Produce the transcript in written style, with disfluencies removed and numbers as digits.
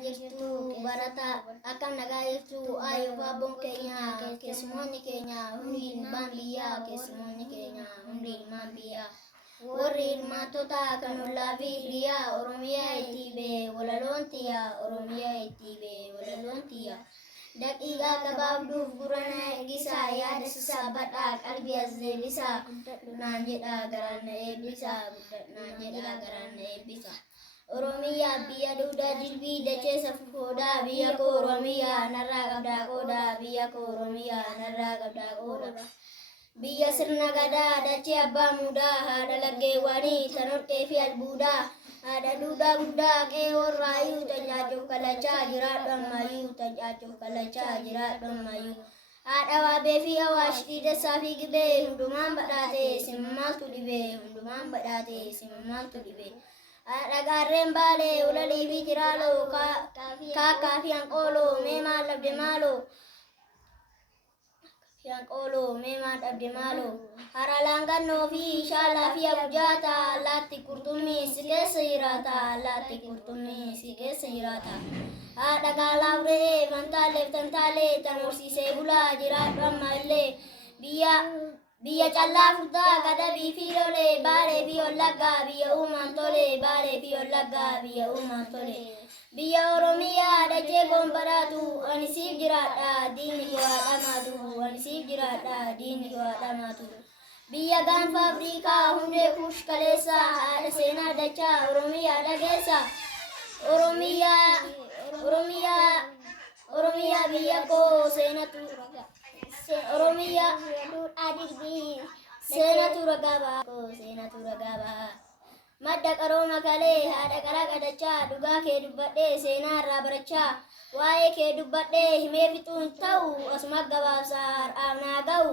jirtu barata akkam nagaa jirtu ayyuuf abboon keenya keessumoonni keenya hundi ilmaan biyyaa keessumoonni keenya hundi ilmaan biyyaa warri hirmaattota kan ollaa fi hiriyaa oromiyaa itti bee walaloontiyaa oromiyaa itti bee walaloontiyaa daqiiqaa gabaabduuf gurana eeggisaa yaada sasaabadhaa qalbii as deebisaa guddadhunaan jedhaa garaan na eebbisaa guddadhunaan jedhaa garaan na eebbisaa. Oromiyaa biyya duudaa dilbii dacheessa fufoodaa biyya koo Oromiyaa narraa qabdaa qoodaa biyya koo Oromiyaa narraa qabdaa qooda biyya sirna gadaa dachee abbaa muudaa haadha laggeewwanii tan hortee fi albuudaa haadha duudaa guddaa qe'ee warraayyuu tajaajiluuf kalachaa jiraadhu ammayyuu tajaajiluuf kalachaa jiraadhu ammayyuu haadha waabee fi awaash dhiidessaa fi gibee hundumaan badhaatee simmaaltu dhibee hundumaan badhaatee simmaaltu dhibee. Dhagarreen baalee ulalii fi jiraaloo kaakkaa fi hanqooloo mee maal dhabde maaloo hanqooloo mee maal dhabde maaloo haralaan gannoo fi shaalaa fi abujaata allaatti qurxummii si keessa jiraata allaatti qurxummii si keessa jiraata haadha gaalaa uree mantaaleef tantaalee tan horsiisee bulaa jiraadhu amma illee biyya callaa furdaa gadabii fi lolee baalee fi wallaggaa biyya uumaan tolee baalee fi wallaggaa biyya uumaan tolee biyya Oromiyaa dachee gombaraatu ani siif jiraadha diinni koo haadhamaatu ani siif jiraadha diinni koo haadhamaatu biyya gaanfa Afrikaa hundee kuush kaleessa haadha seenaa dachaa Oromiyaa dhageessa Oromiyaa biyya koo seenatu Oromiyaa seenatu ragaabaa madda qarooma kalee haadha qaraa qadachaa dhugaa kee dubbadhee seenaa irraa barachaa waa'ee kee dubbadhee himee fixuun ta'u asuma gabaabsaa har'aaf naa ga'u